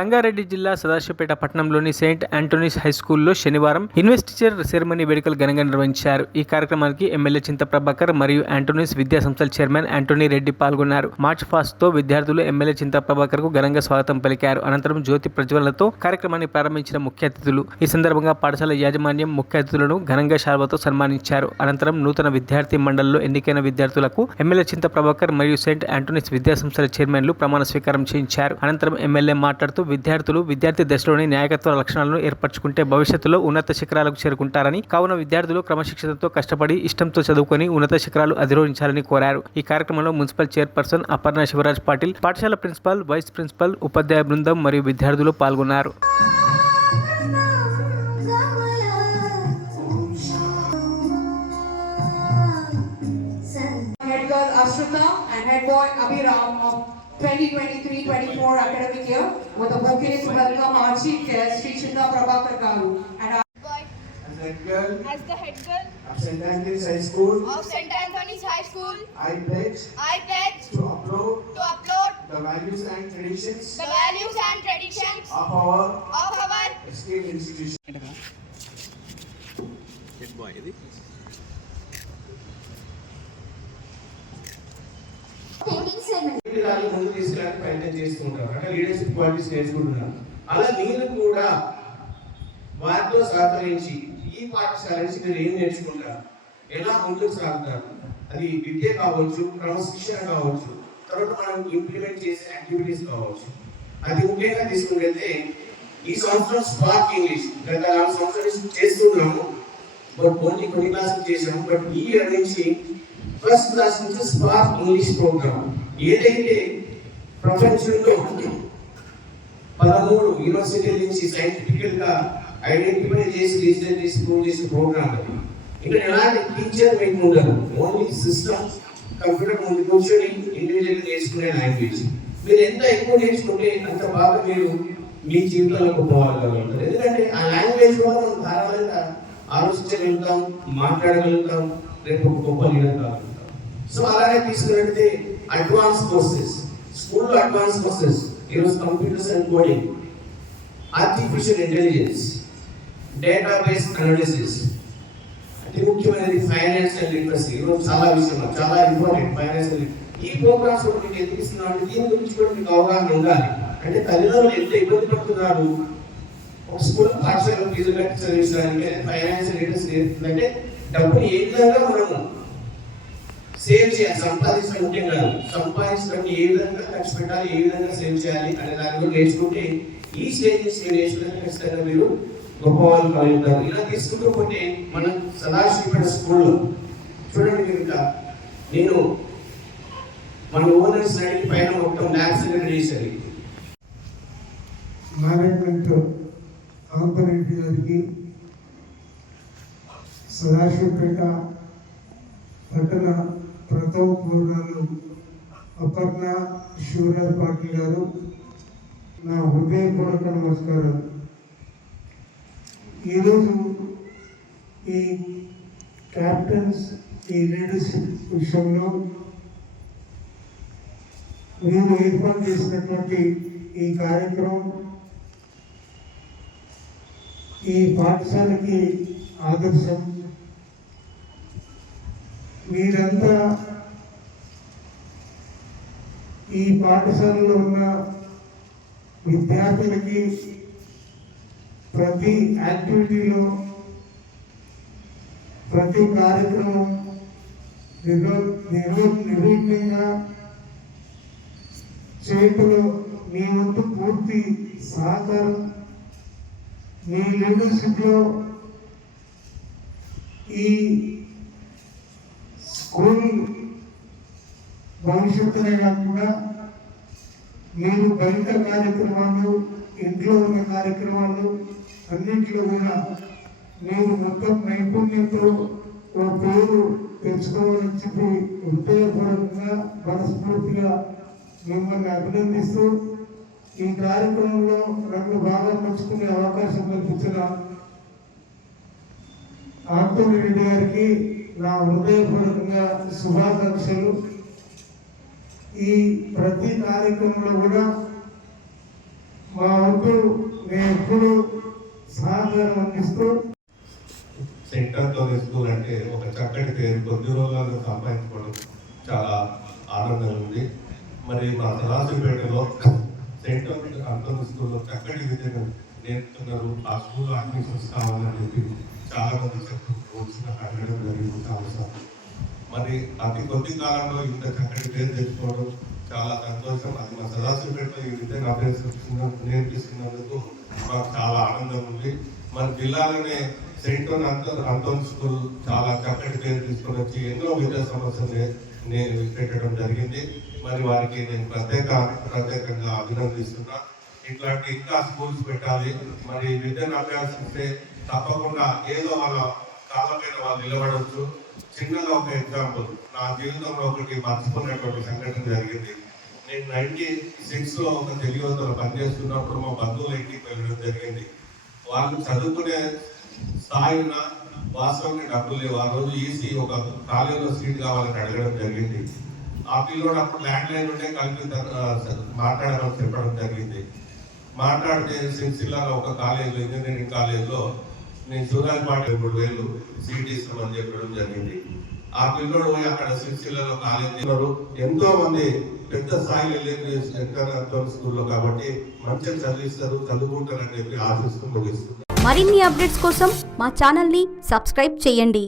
సంగారెడ్డి జిల్లా సదాశివపేట పట్టణంలోని Saint Antony's high స్కూల్లో శనివారం ఇన్వెస్టిచర్ సెరమనీ వేడుకలు ఘనంగా నిర్వహించారు. ఈ కార్యక్రమానికి ఎమ్మెల్యే చింత ప్రభాకర్ మరియు ఆంటోనీస్ విద్యా సంస్థల చైర్మన్ ఆంటోనీ రెడ్డి పాల్గొన్నారు. మార్చ్ పాస్ట్ తో విద్యార్థులు ఎమ్మెల్యే చింత ప్రభాకర్ కు ఘనంగా స్వాగతం పలికారు. అనంతరం జ్యోతి ప్రజ్వలనతో కార్యక్రమాన్ని ప్రారంభించిన ముఖ్య అతిథులు. ఈ సందర్భంగా పాఠశాల యాజమాన్యం ముఖ్య అతిథులను ఘనంగా శాల్వాతో సన్మానించారు. అనంతరం నూతన విద్యార్థి మండలిలో ఎన్నికైన విద్యార్థులకు ఎమ్మెల్యే చింత ప్రభాకర్ మరియు సెయింట్ ఆంటోనీస్ విద్యా సంస్థల చైర్మన్లు ప్రమాణ స్వీకారం చేయించారు. అనంతరం ఎమ్మెల్యే మాట్లాడుతూ విద్యార్థులు విద్యార్థి దశలోని నాయకత్వ లక్షణాలను ఏర్పరచుకుంటే భవిష్యత్తులో ఉన్నత శిఖరాలకు చేరుకుంటారని, కావున విద్యార్థులు క్రమశిక్షణతో కష్టపడి ఇష్టంతో చదువుకొని ఉన్నత శిఖరాలు అధిరోహించాలని కోరారు. ఈ కార్యక్రమంలో మున్సిపల్ చైర్పర్సన్ అపర్ణ శివరాజ్ పాటిల్, పాఠశాల ప్రిన్సిపాల్, వైస్ ప్రిన్సిపల్, ఉపాధ్యాయ బృందం మరియు విద్యార్థులు పాల్గొన్నారు. Ashrita and head boy Abhiram of 2023-24 academic year with a bouquet to welcome our chief guest Sri Chinta Prabhakar Garu and our as the head girl of St. Anthony's High School, I pledge to uphold the values and traditions of our esteemed institution. Head boy, ఇది ముందు తీసుకురావడానికి ప్రయత్నం చేస్తుంటారు. అంటే leadership qualities నేర్చుకుంటున్నారు. అలా మీరు కూడా వారితో సహకరించి ఈ పాఠశాల నుంచి మీరు ఏం నేర్చుకుంటారు, ఎలా ముందుకు సాగుతారు, అది విద్య కావచ్చు, క్రమశిక్షణ కావచ్చు, తర్వాత మనం ఇంప్లిమెంట్ చేసే యాక్టివిటీస్ కావచ్చు. అది ముఖ్యంగా తీసుకున్నట్లయితే ఈ సంవత్సరం స్పార్క్ ఇంగ్లీష్ గత 4 సంవత్సరాల నుంచి చేస్తున్నాము. బట్ ఓన్లీ కొన్ని క్లాసులు చేసాము. బట్ ఈ ఇయర్ నుంచి ఫస్ట్ క్లాస్ నుంచి స్పార్క్ ఇంగ్లీష్ ప్రోగ్రామ్ ఏదైతే ప్రపంచంలో 13 యూనివర్సిటీల నుంచి సైంటిఫికల్ గా ఐడెంటిఫై చేసి రీసెర్చ్ చేసి ప్రూవ్ చేసిన ప్రోగ్రామ్ అది. ఇక్కడ ఎలాంటి టీచర్ మీకు ఉండదు, ఓన్లీ సిస్టమ్ కంప్యూటర్ ముందు కూర్చొని ఇండివిజువల్ నేర్చుకునే లాంగ్వేజ్. మీరు ఎంత ఎక్కువ నేర్చుకుంటే అంత బాగా మీరు మీ జీవితంలోకి పోవాలగలుగుతారు. ఎందుకంటే ఆ లాంగ్వేజ్ ద్వారా మనం ధారాళంగా ఆలోచించగలుగుతాం, మాట్లాడగలుగుతాం, రేపు ఒక గొప్ప లీడర్ కాగలుగుతాం. సో అలాగే తీసుకున్నట్లయితే అడ్వాన్స్ కోర్సెస్, స్కూల్లో అడ్వాన్స్ కోర్సెస్ ఈరోజు computers and coding, artificial intelligence, database analysis, అతి ముఖ్యమైనది ఫైనాన్స్ అండ్ లిటరసీ. ఈరోజు చాలా విషయం చాలా ఇంపార్టెంట్ ఫైనాన్స్ అండ్ ఈ ప్రోగ్రామ్స్ మీకు ఎందుకు ఇస్తున్నాం అంటే దీని గురించి కూడా మీకు అవగాహన ఉండాలి. అంటే తల్లిదండ్రులు ఎంత ఇబ్బంది పడుతున్నారు, ఒక స్కూల్ పాఠశాల ఫీజు కట్టి చదివించడానికి ఫైనాన్స్ లిటరసీ నేర్పుతుందంటే డబ్బులు ఏ విధంగా మనము సేవ్ చేయాలి, సంపాదించడం ముఖ్యం కాదు, సంపాదించడం ఏ విధంగా ఖర్చు పెట్టాలి, ఏ విధంగా సేవ్ చేయాలి అనే దాని కూడా నేర్చుకుంటే ఈ స్టేజ్ నుంచి మీరు నేర్చుకుంటే ఖచ్చితంగా మీరు గొప్ప వాళ్ళు కలుగుతారు. ఇలా తీసుకుంటూ పోతే మనం సదాశివపేట స్కూల్లో చూడండి, మీరు ఇంకా నేను మన ఓనర్స్ అడిగి పైన మొత్తం ల్యాబ్స్ చేశారు. మేనేజ్మెంట్ కాంపొనెంట్ గారికి, సదాశివపేట పట్టణ ప్రథమ పూర్ణాలు అపర్ణ శివరాజ్ పాటిల్ గారు, నా హృదయపూర్వక నమస్కారాలు. ఈరోజు ఈ క్యాప్టెన్స్ ఈ లీడర్షిప్ విషయంలో మీరు ఏర్పాటు చేసినటువంటి ఈ కార్యక్రమం ఈ పాఠశాలకి ఆదర్శం. మీరంతా ఈ పాఠశాలలో ఉన్న విద్యార్థులకి ప్రతి యాక్టివిటీలో ప్రతి కార్యక్రమం నిర్విఘ్నంగా చేయటంలో మీ వంతు పూర్తి సహకారం, మీ లీడర్షిప్లో ఈ స్కూల్ భవిష్యత్తునే కాకుండా మీరు బయట కార్యక్రమాలు, ఇంట్లో ఉన్న కార్యక్రమాలు అన్నింటిలో కూడా మీరు మొత్తం నైపుణ్యంతో ఓ పేరు తెచ్చుకోవాలని చెప్పి హృదయపూర్వకంగా మనస్ఫూర్తిగా మిమ్మల్ని అభినందిస్తూ ఈ కార్యక్రమంలో నన్ను బాగా పంచుకునే అవకాశం కల్పించిన ఆంటోనీ రెడ్డి గారికి నా హృదయపూర్వకంగా శుభాకాంక్షలు. ఈ ప్రతి కార్యక్రమంలో కూడా మా వంతు మేము ఎప్పుడు సహకారం అందిస్తూ సెయింట్ ఆంథోనీ స్కూల్ అంటే ఒక చక్కటి పేరు కొద్ది రోజుల్లో సంపాదించుకోవడం చాలా ఆనందంగా ఉంది. మరి మా సదాశివపేటలో సెయింట్ ఆంథోనీ స్కూల్లో చక్కటి విద్యను నేర్పుతున్నారు. ఆ స్కూల్లో అడ్మిషన్స్ కావాలని చెప్పి చాలా మంది వచ్చిన అడగడం జరిగింది చాలాసార్లు. మరి అతి కొద్ది కాలంలో ఇంత చక్కటి పేరు తెచ్చుకోవడం చాలా సంతోషం. అది మా సదాశివపేటలో ఈ విద్యను నేర్పిస్తున్నందుకు మాకు చాలా ఆనందం ఉంది. మన జిల్లాలోనే సెయింట్ ఆంథోనీ స్కూల్ చాలా చక్కటి పేరు తీసుకొని వచ్చి ఎన్నో విద్యా సమస్యలు పెట్టడం జరిగింది. మరి వారికి నేను ప్రత్యేకంగా అభినందిస్తున్నా. ఇట్లాంటి ఇంకా స్కూల్స్ పెట్టాలి. మరి విద్యను అభ్యాసిస్తే తప్పకుండా ఏదో వాళ్ళ కాళ్ళ మీద వాళ్ళు నిలబడవచ్చు. చిన్నగా ఒక ఎగ్జాంపుల్, నా జీవితంలో ఒకటి మర్చిపోయినటువంటి సంఘటన జరిగింది. నేను 96లో ఒక తెలుగులో పనిచేస్తున్నప్పుడు మా బంధువుల ఇంటికి వెళ్ళడం జరిగింది. వాళ్ళు చదువుకునే స్థాయిన వాస్తవంగా డబ్బులు లేవు. ఆ రోజు ఈసీ ఒక కాలేజీలో సీట్ కావాలని అడగడం జరిగింది. ఆ పిల్లోడు అప్పుడు ల్యాండ్ లైన్ ఉండే కలిపి మాట్లాడాలని చెప్పడం జరిగింది. మాట్లాడితే సిరిసిల్లాలో ఒక కాలేజీలో ఇంజనీరింగ్ కాలేజీలో నేను సూరాజ్పాటి 3,000 సీట్ ఇస్తామని చెప్పడం జరిగింది. ఆ పిల్లోడు పోయి అక్కడ సిరిసిల్లాలో కాలేజీలో ఎంతో మంది పెద్ద స్థాయిలో వెళ్ళి సెంటర్ ఆంథోనీ స్కూల్లో కాబట్టి మంచిగా చదివిస్తారు, చదువుకుంటారని చెప్పి ఆశిస్తూ ముగిస్తుంది. మరిన్ని అప్డేట్స్ కోసం మా ఛానల్ని సబ్స్క్రైబ్ చేయండి.